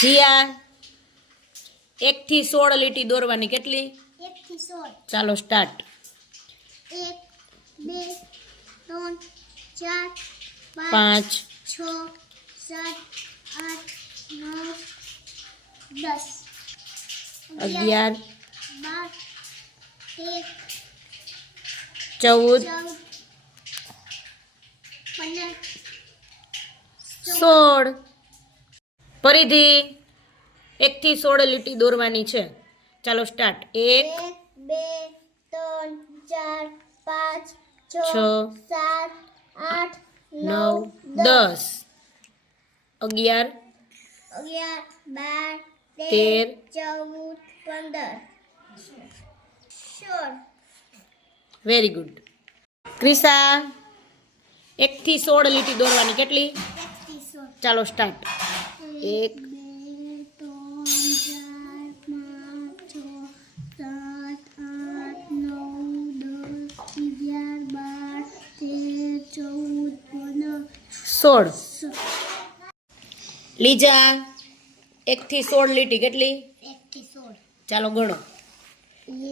જીયા. એકથી સોળ લીટી દોરવાની કેટલી? એકથી સોળ. ચાલો સ્ટાર્ટ એક બે ત્રણ ચાર પાંચ પાંચ. છ સાત આઠ નવ દસ. અગિયાર. બાર તેર ચૌદ. ચૌદ પંદર સોળ. ફરીથી એકથી સોળ લીટી દોરવાની છે. ચાલો સ્ટાર્ટ એક બે ત્રણ ચાર પાંચ છ સાત આઠ નવ દસ. અગિયાર અગિયાર બાર તેર, તેર ચૌદ પંદર. સોળ. વેરી ગુડ ક્રિસા એકથી સોળ લીટી દોરવાની કેટલી? ચાલો સ્ટાર્ટ એક ચાર સોળ. લીજા લીજા એકથી સોળ લીટી કેટલી? એકથી સોળ ચાલો ગણો.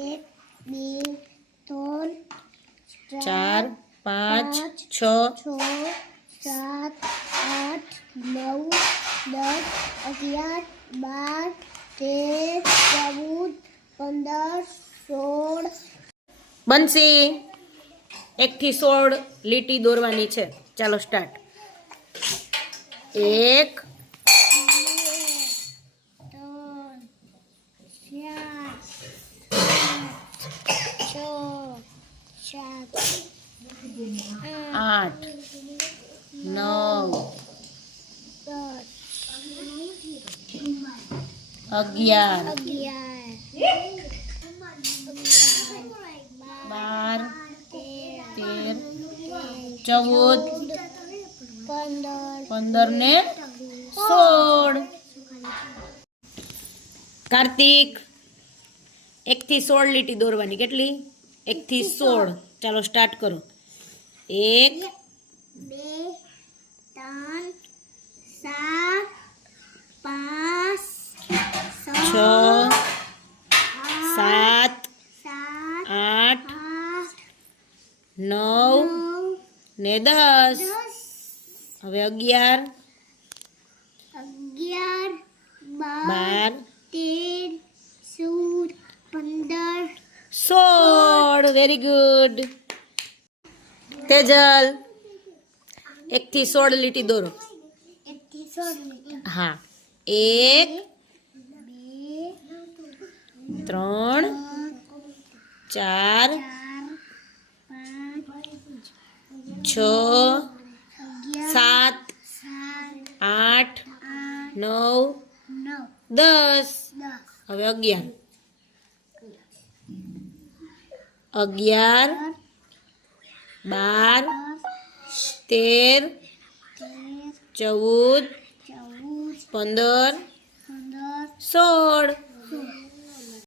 એક બે ત્રણ ચાર, પાંચ, છ છ નવ દસ અગિયાર બાર તેર ચૌદ પંદર સોળ. બંસી એકથી સોળ લીટી દોરવાની છે. ચાલો સ્ટાર્ટ એક આઠ નવ દસ અગિયાર. બાર, તેર, ચૌદ, પંદર ને સોળ. કાર્તિક, એકથી સોળ લીટી દોરવાની. કેટલી? એકથી સોળ. ચાલો સ્ટાર્ટ કરો. એક બે ત્રણ સાત પાંચ છ સાત સાત આઠ આઠ નવ નવ ને દસ. હવે અગિયાર. અગિયાર બાર તેર સોળ પંદર. સોળ. Very good Tejal. એકથી સોળ લીટી દોરો. હા. એક બે ત્રણ ચાર ચાર પાંચ છ? સાત આઠ નવ દસ. હવે અગિયાર. અગિયાર બાર તેર ચૌદ પંદર સોળ.